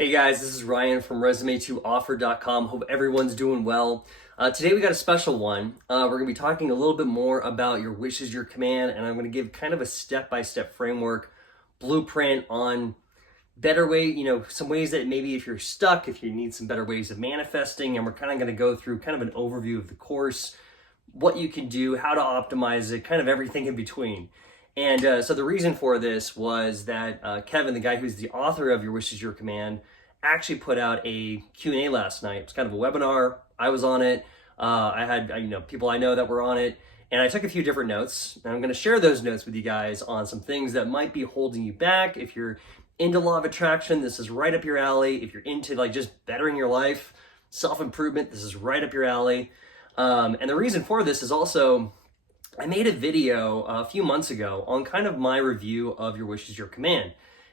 Hey guys, this is Ryan from resume2offer.com. Hope everyone's doing well. Today we got a special one. We're going to be talking a little bit more about your wish is your command, and I'm going to give kind of a step-by-step framework, blueprint on better way, some ways that maybe if you're stuck, if you need some better ways of manifesting, and we're kind of going to go through kind of an overview of the course, what you can do, how to optimize it, kind of everything in between. And so the reason for this was that Kevin, the guy who's the author of Your Wish is Your Command, actually put out a Q&A last night. It's kind of a webinar. I was on it. I had people I know that were on it. And I took a few different notes. And I'm going to share those notes with you guys on some things that might be holding you back. If you're into law of attraction, this is right up your alley. If you're into just bettering your life, self-improvement, this is right up your alley. And the reason for this is also, I made a video a few months ago on kind of my review of Your Wish is Your Command.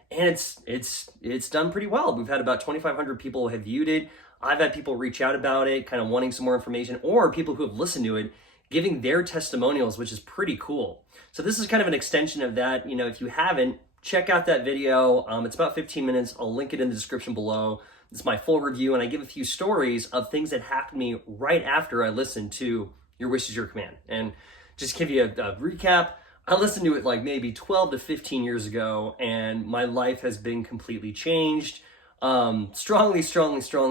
And it's done pretty well. We've had about 2,500 people have viewed it. I've had people reach out about it, kind of wanting some more information, or people who have listened to it, giving their testimonials, which is pretty cool. So this is kind of an extension of that. If you haven't, check out that video. It's about 15 minutes. I'll link it in the description below. It's my full review, and I give a few stories of things that happened to me right after I listened to Your Wish is Your Command. And just give you a recap, I listened to it like maybe 12 to 15 years ago, and my life has been completely changed. Strongly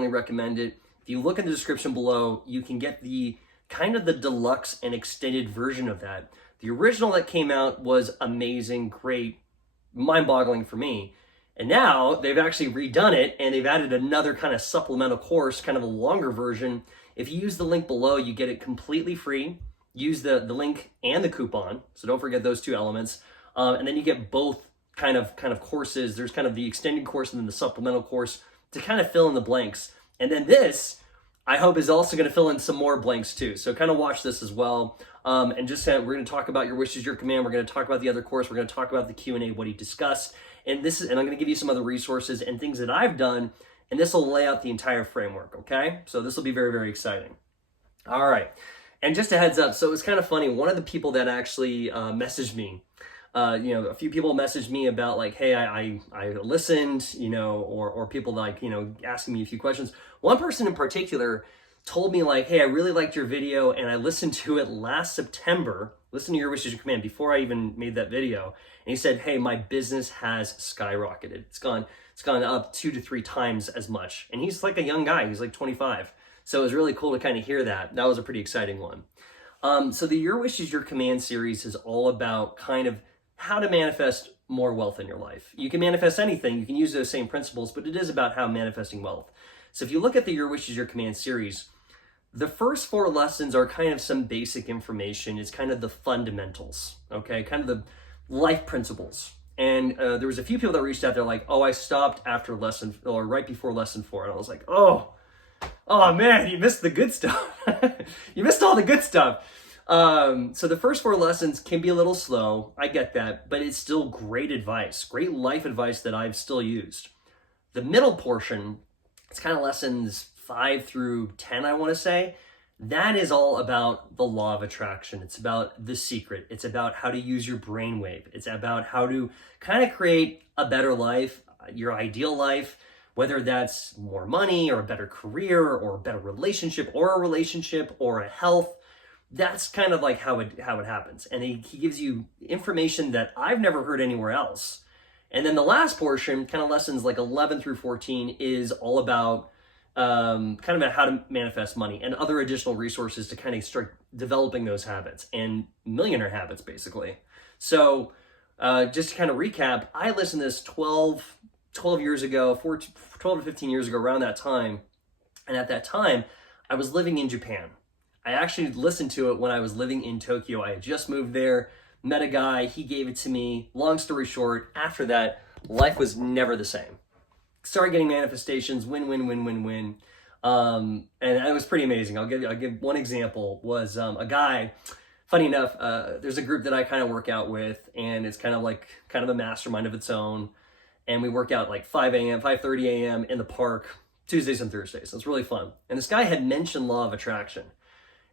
recommend it. If you look in the description below, you can get the kind of the deluxe and extended version of that. The original that came out was amazing, great, mind-boggling for me. And now they've actually redone it, and they've added another kind of supplemental course, kind of a longer version. If you use the link below, you get it completely free. Use the link and the coupon, so don't forget those two elements. And then you get both kind of courses. There's kind of the extended course and then the supplemental course to kind of fill in the blanks. And then this, I hope, is also going to fill in some more blanks too. So kind of watch this as well. And just we're going to talk about Your Wish is Your Command. We're going to talk about the other course. We're going to talk about the Q&A, what he discussed. And I'm going to give you some other resources and things that I've done. And this will lay out the entire framework, okay? So this will be very, very exciting. All right. And just a heads up, so it was kind of funny. One of the people that actually messaged me, a few people messaged me about like, hey, I listened, or people asking me a few questions. One person in particular told me like, hey, I really liked your video and I listened to it last September, listen to Your Wish is Your Command, before I even made that video. And he said, hey, my business has skyrocketed. It's gone up 2 to 3 times as much. And he's like a young guy, he's like 25. So it was really cool to kind of hear that. That was a pretty exciting one. So the Your Wish is Your Command series is all about kind of how to manifest more wealth in your life. You can manifest anything. You can use those same principles, but it is about how manifesting wealth. So if you look at the Your Wish is Your Command series, the first 4 lessons are kind of some basic information. It's kind of the fundamentals, okay? Kind of the life principles. And there was a few people that reached out. They're like, oh, I stopped after right before lesson 4. And I was like, oh man, you missed the good stuff. You missed all the good stuff. So the first 4 lessons can be a little slow. I get that, but it's still great advice, great life advice that I've still used. The middle portion, it's kind of lessons 5 through 10, I want to say. That is all about the law of attraction. It's about the secret. It's about how to use your brainwave. It's about how to kind of create a better life, your ideal life, whether that's more money or a better career or a better relationship or a health. That's kind of like how it happens. And he gives you information that I've never heard anywhere else. And then the last portion, kind of lessons like 11 through 14, is all about kind of about how to manifest money and other additional resources to kind of start developing those habits and millionaire habits, basically. So just to kind of recap, I listened to this 12 years ago, 12 to 15 years ago, around that time. And at that time, I was living in Japan. I actually listened to it when I was living in Tokyo. I had just moved there, met a guy, he gave it to me. Long story short, after that, life was never the same. Started getting manifestations, win. And it was pretty amazing. I'll give one example. Was a guy, funny enough, there's a group that I kind of work out with, and it's kind of a mastermind of its own. And we work out like 5:30 a.m. in the park, Tuesdays and Thursdays. So it's really fun. And this guy had mentioned law of attraction.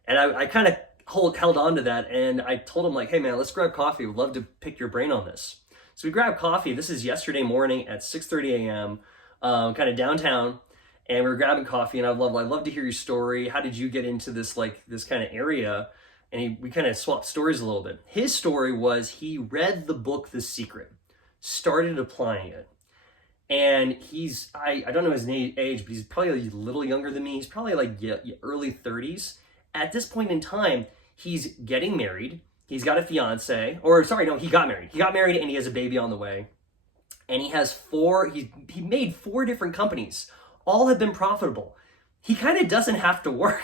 And I kind of held on to that, and I told him like, hey man, let's grab coffee. We'd love to pick your brain on this. So we grabbed coffee. This is yesterday morning at 6:30 a.m. kind of downtown, and we were grabbing coffee. And I'd love to hear your story. How did you get into this this kind of area? And we kind of swapped stories a little bit. His story was he read the book The Secret, started applying it. And I don't know his age, but he's probably a little younger than me. He's probably like early 30s. At this point in time, he's getting married. He's got a fiance, or sorry, no, he got married. He got married and he has a baby on the way. And he has he made 4 different companies. All have been profitable. He kind of doesn't have to work.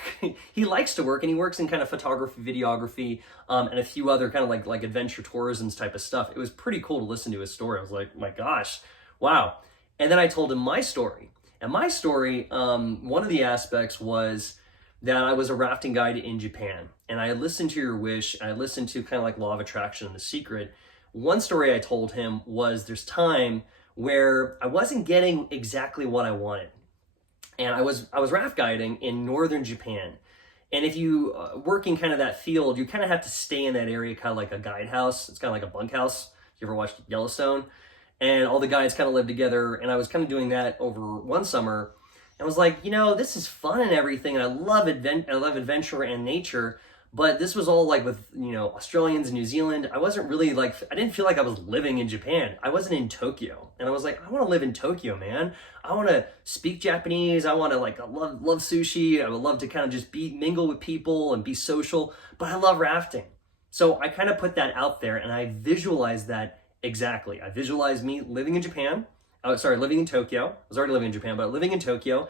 He likes to work, and he works in kind of photography, videography, and a few other kind of like adventure tourism type of stuff. It was pretty cool to listen to his story. I was like, my gosh, wow. And then I told him my story. And my story, one of the aspects was that I was a rafting guide in Japan. And I listened to your wish. I listened to kind of like Law of Attraction and The Secret. One story I told him was there's time where I wasn't getting exactly what I wanted. And I was raft guiding in northern Japan. And if you work in kind of that field, you kind of have to stay in that area, kind of like a guide house. It's kind of like a bunkhouse. You ever watched Yellowstone? And all the guys kind of live together. And I was kind of doing that over one summer. And I was like, this is fun and everything. And I love adventure and nature. But this was all like with, Australians and New Zealand. I wasn't really I didn't feel like I was living in Japan. I wasn't in Tokyo. And I was like, I want to live in Tokyo, man. I want to speak Japanese. I want to I love sushi. I would love to kind of just mingle with people and be social. But I love rafting. So I kind of put that out there and I visualized that exactly. I visualized me living in Japan. Living in Tokyo. I was already living in Japan, but living in Tokyo.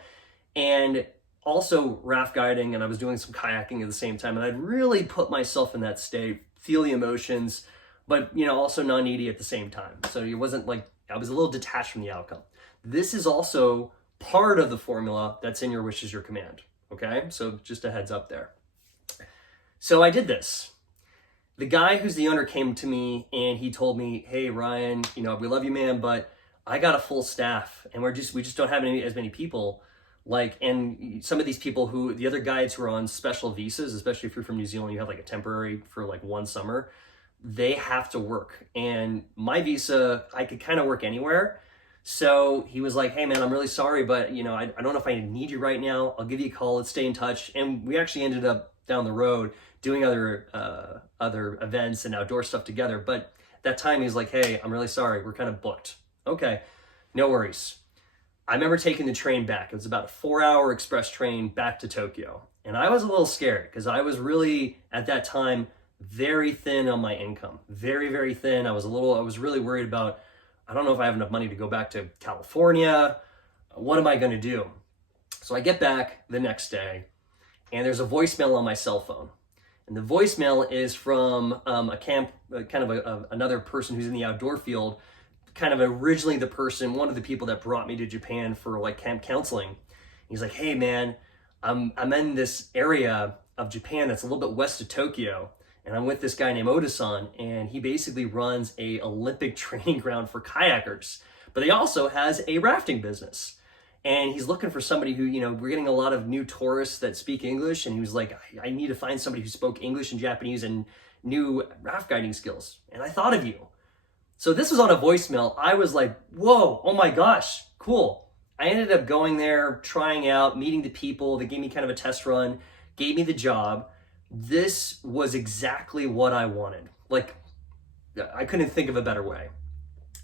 And also raft guiding, and I was doing some kayaking at the same time, and I'd really put myself in that state, feel the emotions, but also non-needy at the same time. So it wasn't like I was a little detached from the outcome. This is also part of the formula that's in Your Wish is Your Command. Okay, so just a heads up there. So I did this. The guy who's the owner came to me and he told me, "Hey Ryan, we love you, man, but I got a full staff, and we just don't have as many people." And some of these people the other guides who are on special visas, especially if you're from New Zealand, you have a temporary for one summer, they have to work. And my visa, I could kind of work anywhere. So he was like, "Hey man, I'm really sorry, but I don't know if I need you right now. I'll give you a call. Let's stay in touch." And we actually ended up down the road doing other events and outdoor stuff together. But that time he was like, "Hey, I'm really sorry. We're kind of booked." Okay, no worries. I remember taking the train back. It was about a 4-hour express train back to Tokyo. And I was a little scared because I was really, at that time, very thin on my income. Very, very thin. I was really worried about, I don't know if I have enough money to go back to California. What am I going to do? So I get back the next day and there's a voicemail on my cell phone. And the voicemail is from another person who's in the outdoor field, kind of originally one of the people that brought me to Japan for camp counseling. He's like, "Hey man, I'm in this area of Japan that's a little bit west of Tokyo, and I'm with this guy named Oda-san, and he basically runs a Olympic training ground for kayakers, but he also has a rafting business. And he's looking for somebody who, we're getting a lot of new tourists that speak English, and he was like, I need to find somebody who spoke English and Japanese and knew raft guiding skills. And I thought of you." So this was on a voicemail. I was like, whoa, oh my gosh, cool. I ended up going there, trying out, meeting the people. They gave me kind of a test run, gave me the job. This was exactly what I wanted. I couldn't think of a better way.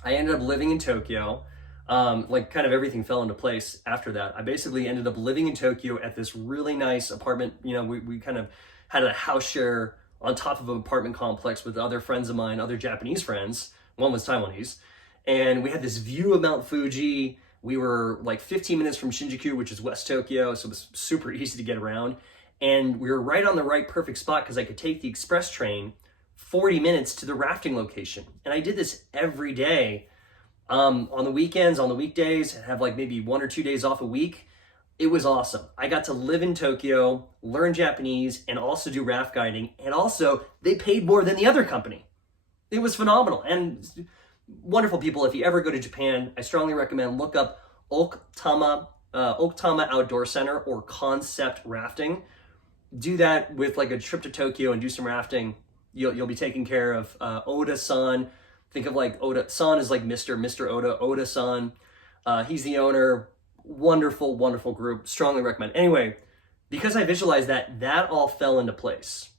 I ended up living in Tokyo. Kind of everything fell into place after that. I basically ended up living in Tokyo at this really nice apartment. We kind of had a house share on top of an apartment complex with other friends of mine, other Japanese friends. One was Taiwanese. And we had this view of Mount Fuji. We were 15 minutes from Shinjuku, which is West Tokyo, so it was super easy to get around. And we were right on the perfect spot because I could take the express train 40 minutes to the rafting location. And I did this every day. On the weekends, on the weekdays, have maybe 1 or 2 days off a week. It was awesome. I got to live in Tokyo, learn Japanese, and also do raft guiding. And also, they paid more than the other company. It was phenomenal. And wonderful people. If you ever go to Japan, I strongly recommend look up Oktama Outdoor Center or Concept Rafting. Do that with a trip to Tokyo and do some rafting. You'll be taken care of. Oda-san. Think of Oda-san is Mr. Oda, Oda-san. He's the owner. Wonderful, wonderful group. Strongly recommend. Anyway, because I visualized that, that all fell into place.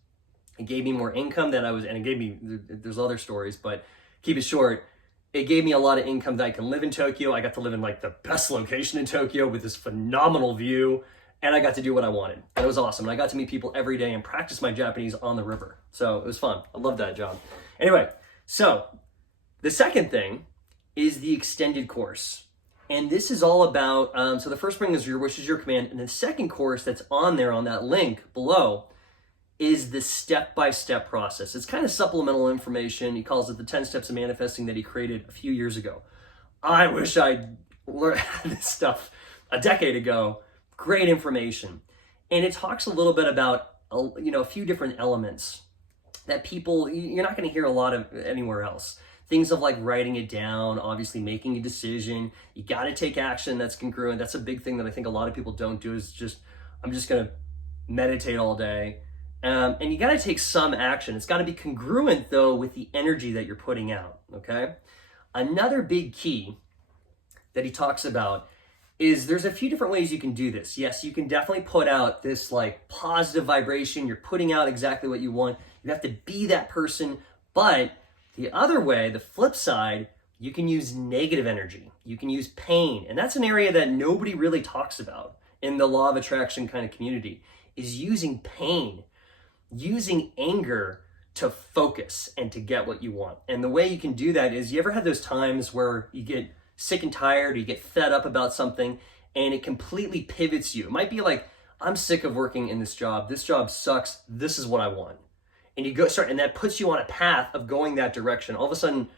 It gave me more income and it gave me, there's other stories, but keep it short. It gave me a lot of income that I can live in Tokyo. I got to live in like the best location in Tokyo with this phenomenal view, and I got to do what I wanted. And it was awesome. And I got to meet people every day and practice my Japanese on the river. So it was fun. I love that job. Anyway, so the second thing is the extended course. And this is all about, so the first thing is your wish is your command. And the second course that's on there on that link below is the step-by-step process. It's kind of supplemental information. He calls it the 10 steps of manifesting that he created a few years ago. I wish I'd learned this stuff a decade ago. Great information. And it talks a little bit about, a few different elements that people, you're not going to hear a lot of anywhere else. Things of like writing it down, obviously making a decision. You got to take action that's congruent. That's a big thing that I think a lot of people don't do is I'm just going to meditate all day. And you got to take some action. It's got to be congruent, though, with the energy that you're putting out, okay? Another big key that he talks about is there's a few different ways you can do this. Yes, you can definitely put out this like positive vibration. You're putting out exactly what you want. You have to be that person. But the other way, the flip side, you can use negative energy. You can use pain. And that's an area that nobody really talks about in the law of attraction kind of community, is using pain. Using anger to focus and to get what you want. And the way you can do that is, you ever had those times where you get sick and tired, or you get fed up about something, and it completely pivots you? It might be like, I'm sick of working in this job. This job sucks. This is what I want. And you go start, and that puts you on a path of going that direction. All of a sudden,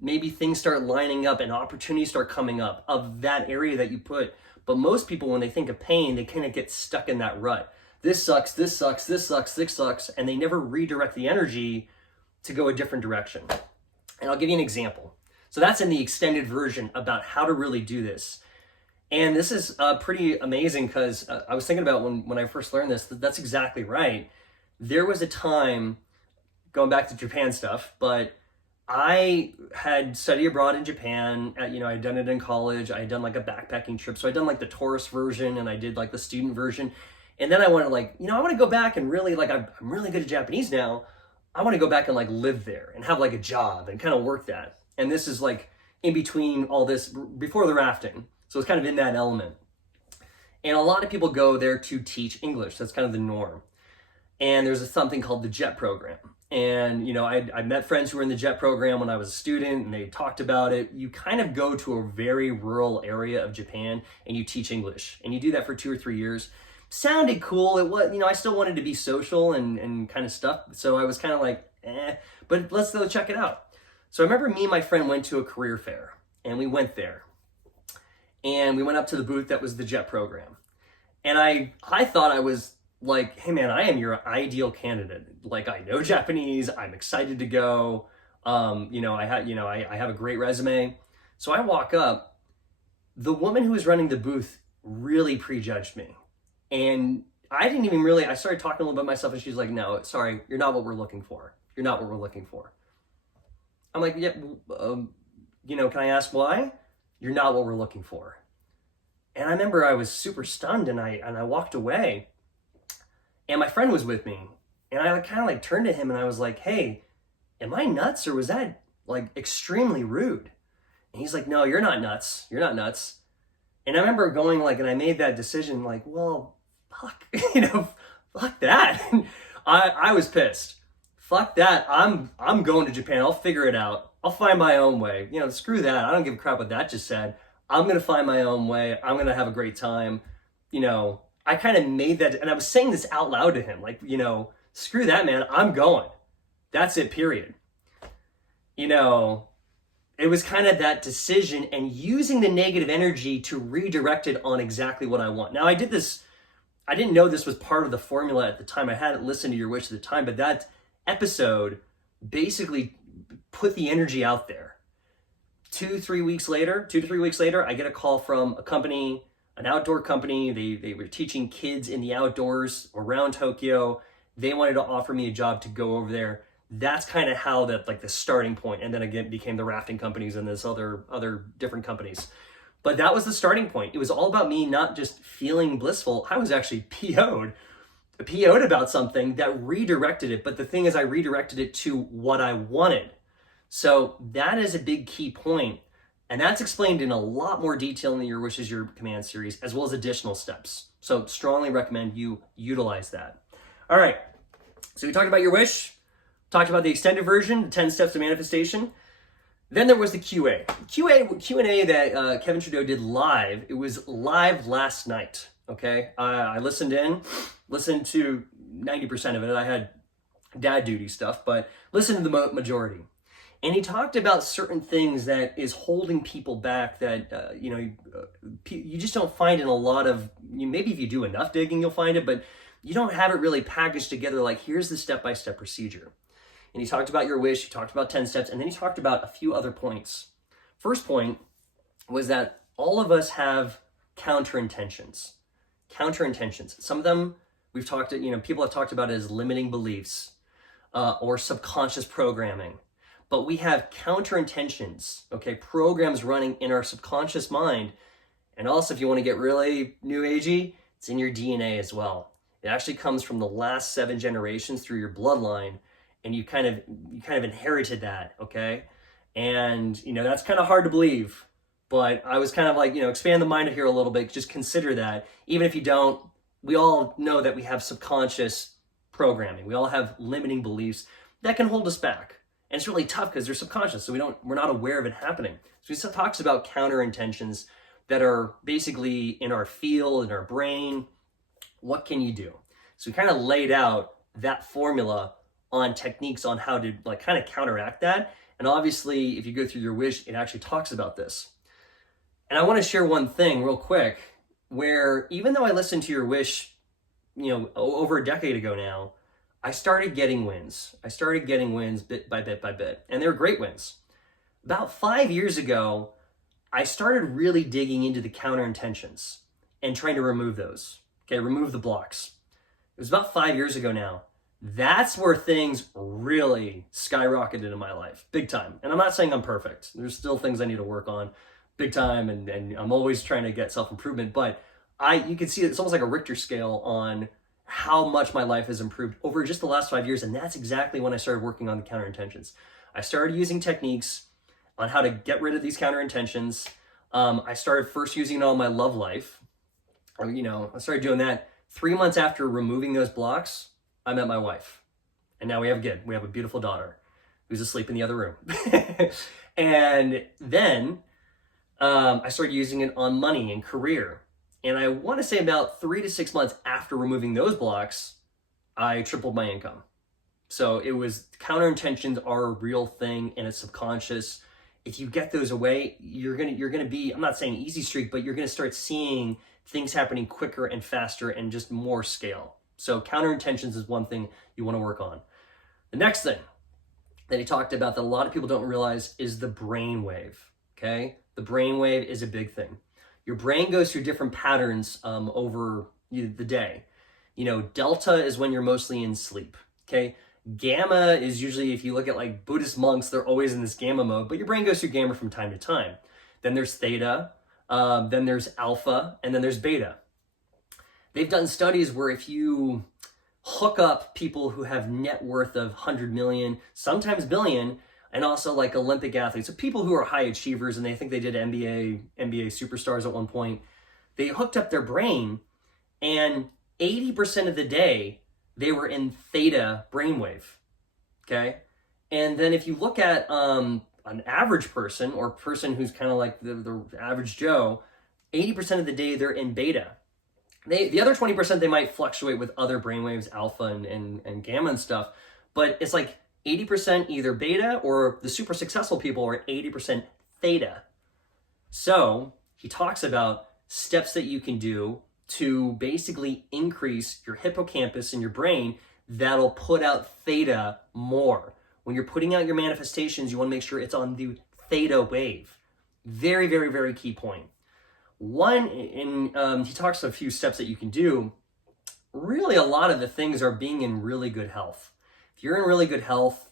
maybe things start lining up and opportunities start coming up of that area that you put. But most people, when they think of pain, they kind of get stuck in that rut. This sucks, this sucks, this sucks, this sucks, and they never redirect the energy to go a different direction. And I'll give you an example. So that's in the extended version about how to really do this. And this is pretty amazing, because I was thinking about when I first learned this, that's exactly right. There was a time, going back to Japan stuff, but I had studied abroad in Japan. I'd done it in college. I had done like a backpacking trip. So I'd done like the tourist version, and I did like the student version. And then I wanted I want to go back and really I'm really good at Japanese now. I want to go back and like live there and have like a job and kind of work that. And this is like in between all this, before the rafting. So it's kind of in that element. And a lot of people go there to teach English. That's kind of the norm. And there's something called the JET program. And, I met friends who were in the JET program when I was a student, and they talked about it. You kind of go to a very rural area of Japan and you teach English. And you do that for 2 or 3 years. Sounded cool. It was, I still wanted to be social and kind of stuff. So I was kind of like, but let's go check it out. So I remember me and my friend went to a career fair, and we went there, and we went up to the booth that was the JET program. And I thought I was like, hey man, I am your ideal candidate. Like, I know Japanese. I'm excited to go. I have a great resume. So I walk up. The woman who was running the booth really prejudged me. And I didn't even really, I started talking a little bit myself, and she's like, no, sorry, you're not what we're looking for. You're not what we're looking for. I'm like, yeah, can I ask why? You're not what we're looking for. And I remember I was super stunned, and I walked away, and my friend was with me, and I kind of turned to him, and I was like, hey, am I nuts, or was that like extremely rude? And he's like, no, you're not nuts. You're not nuts. And I remember going and I made that decision well, fuck, fuck that. I was pissed. Fuck that. I'm going to Japan. I'll figure it out. I'll find my own way. Screw that. I don't give a crap what that just said. I'm going to find my own way. I'm going to have a great time. I kind of made that, and I was saying this out loud to him, screw that, man. I'm going. That's it, period. It was kind of that decision, and using the negative energy to redirect it on exactly what I want. Now, I did this, I didn't know this was part of the formula at the time. I hadn't listened to your wish at the time, but that episode basically put the energy out there. 2 to 3 weeks later, I get a call from a company, an outdoor company. They were teaching kids in the outdoors around Tokyo. They wanted to offer me a job to go over there. That's kind of how that, the starting point, and then again became the rafting companies and this other different companies. But that was the starting point. It was all about me not just feeling blissful. I was actually PO'd about something that redirected it. But the thing is, I redirected it to what I wanted. So that is a big key point. And that's explained in a lot more detail in the Your Wish is Your Command series, as well as additional steps. So strongly recommend you utilize that. All right. So we talked about your wish, talked about the extended version, the 10 steps to manifestation. Then there was the Q&A that Kevin Trudeau did live. It was live last night, okay? I listened to 90% of it. I had dad duty stuff, but listened to the majority. And he talked about certain things that is holding people back that, you just don't find in a lot of, maybe if you do enough digging, you'll find it, but you don't have it really packaged together like, here's the step-by-step procedure. And he talked about your wish, he talked about 10 steps, and then he talked about a few other points. First point was that all of us have counter intentions. Some of them people have talked about it as limiting beliefs or subconscious programming. But we have counter intentions, okay? Programs running in our subconscious mind. And also, if you want to get really new agey, it's in your DNA as well. It actually comes from the last 7 generations through your bloodline. And you kind of inherited that, okay? And, that's kind of hard to believe, but I was kind of like, expand the mind here a little bit, just consider that. Even if you don't, we all know that we have subconscious programming. We all have limiting beliefs that can hold us back. And it's really tough because they're subconscious, so we're not aware of it happening. So he talks about counter intentions that are basically in our field, in our brain. What can you do? So we kind of laid out that formula on techniques on how to kind of counteract that. And obviously, if you go through your wish, it actually talks about this. And I want to share one thing real quick, where even though I listened to your wish, over a decade ago now, I started getting wins. Bit by bit by bit. And they were great wins. About 5 years ago, I started really digging into the counter intentions and trying to remove those. Okay, remove the blocks. It was about 5 years ago now. That's where things really skyrocketed in my life, big time. And I'm not saying I'm perfect. There's still things I need to work on, big time, and I'm always trying to get self-improvement. But you can see it's almost like a Richter scale on how much my life has improved over just the last 5 years. And that's exactly when I started working on the counter intentions. I started using techniques on how to get rid of these counter intentions. I started first using it on my love life. I started doing that 3 months after removing those blocks. I met my wife, and now we have a kid. We have a beautiful daughter who's asleep in the other room. And then I started using it on money and career. And I want to say about 3 to 6 months after removing those blocks, I tripled my income. So it was, counter intentions are a real thing, and it's subconscious. If you get those away, you're gonna be, I'm not saying easy streak, but you're gonna start seeing things happening quicker and faster and just more scale. So counter intentions is one thing you want to work on. The next thing that he talked about that a lot of people don't realize is the brainwave, okay? The brainwave is a big thing. Your brain goes through different patterns over the day. Delta is when you're mostly in sleep, okay? Gamma is usually, if you look at like Buddhist monks, they're always in this gamma mode, but your brain goes through gamma from time to time. Then there's theta, then there's alpha, and then there's beta. They've done studies where if you hook up people who have net worth of 100 million, sometimes billion, and also like Olympic athletes, so people who are high achievers and they think they did NBA superstars at one point, they hooked up their brain and 80% of the day they were in theta brainwave, okay? And then if you look at an average person or person who's kind of like the average Joe, 80% of the day they're in beta. The other 20%, they might fluctuate with other brainwaves, alpha and gamma and stuff, but it's like 80% either beta, or the super successful people are 80% theta. So he talks about steps that you can do to basically increase your hippocampus in your brain that'll put out theta more. When you're putting out your manifestations, you want to make sure it's on the theta wave. Very, very, very key point. He talks a few steps that you can do. Really, a lot of the things are being in really good health. If you're in really good health,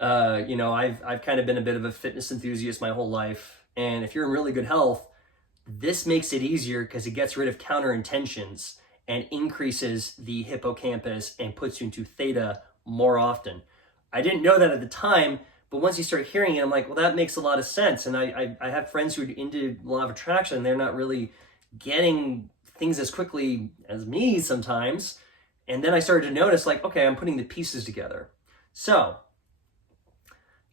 I've kind of been a bit of a fitness enthusiast my whole life. And if you're in really good health, This makes it easier because it gets rid of counterintentions and increases the hippocampus and puts you into theta more often. I didn't know that at the time, but once you start hearing it, I'm like, well, that makes a lot of sense. And I have friends who are into law of attraction, and they're not really getting things as quickly as me sometimes. And then I started to notice, like, okay, I'm putting the pieces together. So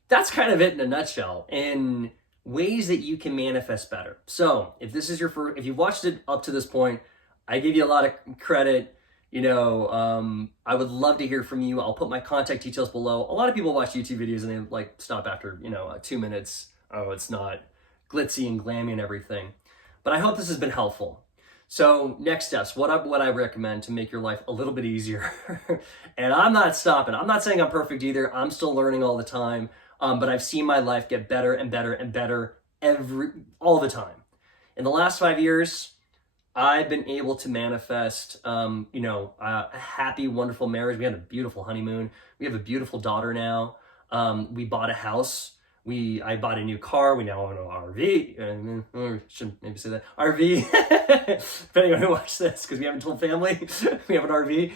that's kind of it in a nutshell, in ways that you can manifest better. So if this is your first, if you've watched it up to this point, I give you a lot of credit. I would love to hear from you. I'll put my contact details below. A lot of people watch YouTube videos and they like stop after, 2 minutes. Oh, it's not glitzy and glammy and everything. But I hope this has been helpful. So next steps, what I recommend to make your life a little bit easier. And I'm not stopping. I'm not saying I'm perfect either. I'm still learning all the time. But I've seen my life get better and better and better all the time. In the last 5 years, I've been able to manifest, a happy, wonderful marriage. We had a beautiful honeymoon. We have a beautiful daughter now. We bought a house. I bought a new car. We now own an RV. Shouldn't maybe say that. RV. Depending on who watched this, because we haven't told family. We have an RV.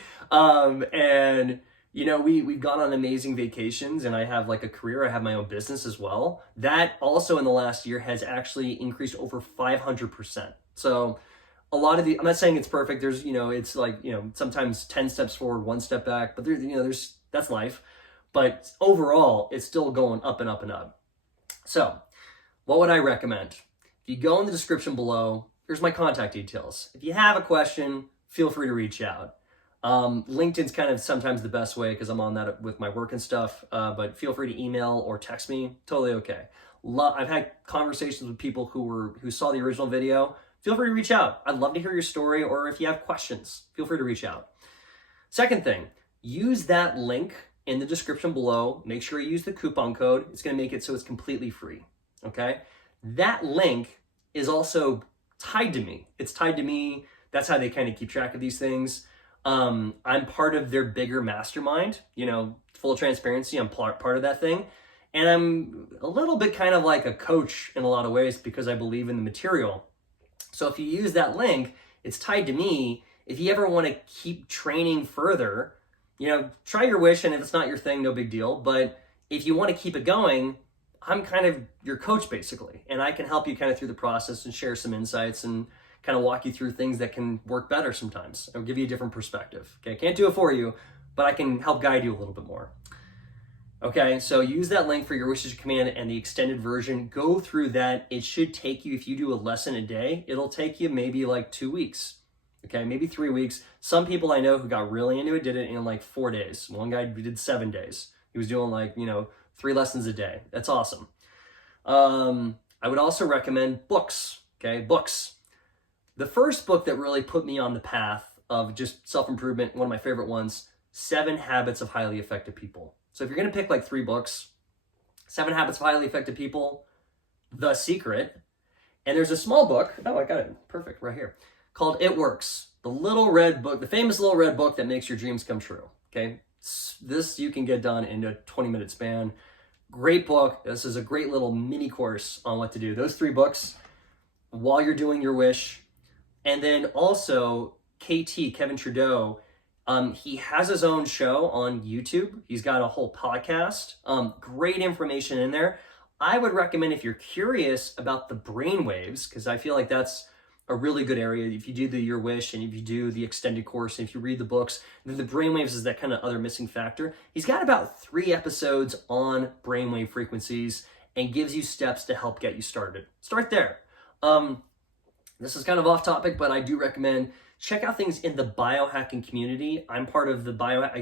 We've gone on amazing vacations, and I have like a career. I have my own business as well. That also in the last year has actually increased over 500%. So a lot of I'm not saying it's perfect. There's, it's like, sometimes 10 steps forward, 1 step back, but that's life. But overall, it's still going up and up and up. So what would I recommend? If you go in the description below, there's my contact details. If you have a question, feel free to reach out. LinkedIn's kind of sometimes the best way because I'm on that with my work and stuff, but feel free to email or text me. Totally okay. I've had conversations with people who saw the original video. Feel free to reach out. I'd love to hear your story, or if you have questions, feel free to reach out. Second thing, use that link in the description below. Make sure you use the coupon code. It's going to make it so it's completely free. Okay? That link is also tied to me. It's tied to me. That's how they kind of keep track of these things. I'm part of their bigger mastermind, full transparency. I'm part of that thing. And I'm a little bit kind of like a coach in a lot of ways because I believe in the material. So if you use that link, it's tied to me. If you ever want to keep training further, try your wish. And if it's not your thing, no big deal. But if you want to keep it going, I'm kind of your coach basically. And I can help you kind of through the process and share some insights and kind of walk you through things that can work better sometimes. I'll give you a different perspective. Okay, I can't do it for you, but I can help guide you a little bit more. Okay, so use that link for your wishes command and the extended version. Go through that. It should take you, if you do a lesson a day, it'll take you maybe like 2 weeks. Okay, maybe 3 weeks. Some people I know who got really into it did it in like 4 days. One guy did 7 days. He was doing like, 3 lessons a day. That's awesome. I would also recommend books. Okay, books. The first book that really put me on the path of just self-improvement, one of my favorite ones, 7 Habits of Highly Effective People. So if you're going to pick like 3 books, 7 Habits of Highly Effective People, The Secret, and there's a small book, I got it, perfect, right here, called It Works, the little red book, the famous little red book that makes your dreams come true, okay? This you can get done in a 20-minute span. Great book. This is a great little mini course on what to do. Those 3 books while you're doing your wish. And then also Kevin Trudeau, he has his own show on YouTube. He's got a whole podcast. Great information in there. I would recommend if you're curious about the brain waves, because I feel like that's a really good area. If you do your wish and if you do the extended course, and if you read the books, then the brainwaves is that kind of other missing factor. He's got about 3 episodes on brainwave frequencies and gives you steps to help get you started. Start there. This is kind of off topic, but I do recommend check out things in the biohacking community. I'm part of the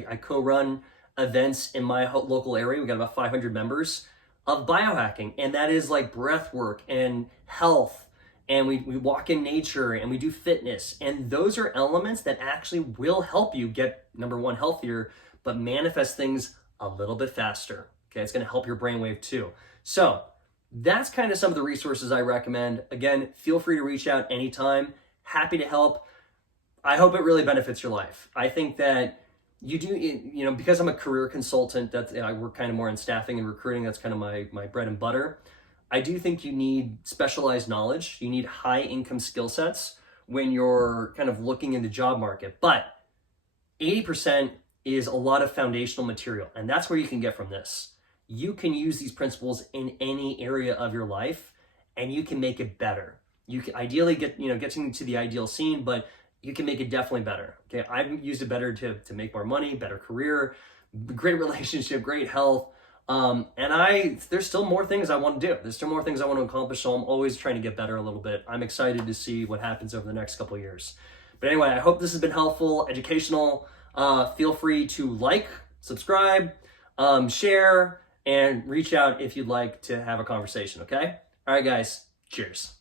I co-run events in my local area. We got about 500 members of biohacking, and that is like breath work and health. And we walk in nature and we do fitness. And those are elements that actually will help you get, number one, healthier, but manifest things a little bit faster. Okay, it's gonna help your brainwave too. So that's kind of some of the resources I recommend. Again, feel free to reach out anytime. Happy to help. I hope it really benefits your life. I think that you do, because I'm a career consultant, I work kind of more in staffing and recruiting. That's kind of my bread and butter. I do think you need specialized knowledge. You need high income skill sets when you're kind of looking in the job market. But 80% is a lot of foundational material, and that's where you can get from this. You can use these principles in any area of your life, and you can make it better. You can ideally getting to the ideal scene, but you can make it definitely better. Okay, I've used it better to make more money, better career, great relationship, great health. There's still more things I want to do. There's still more things I want to accomplish. So I'm always trying to get better a little bit. I'm excited to see what happens over the next couple of years. But anyway, I hope this has been helpful, educational. Feel free to like, subscribe, share, and reach out if you'd like to have a conversation. Okay. All right, guys. Cheers.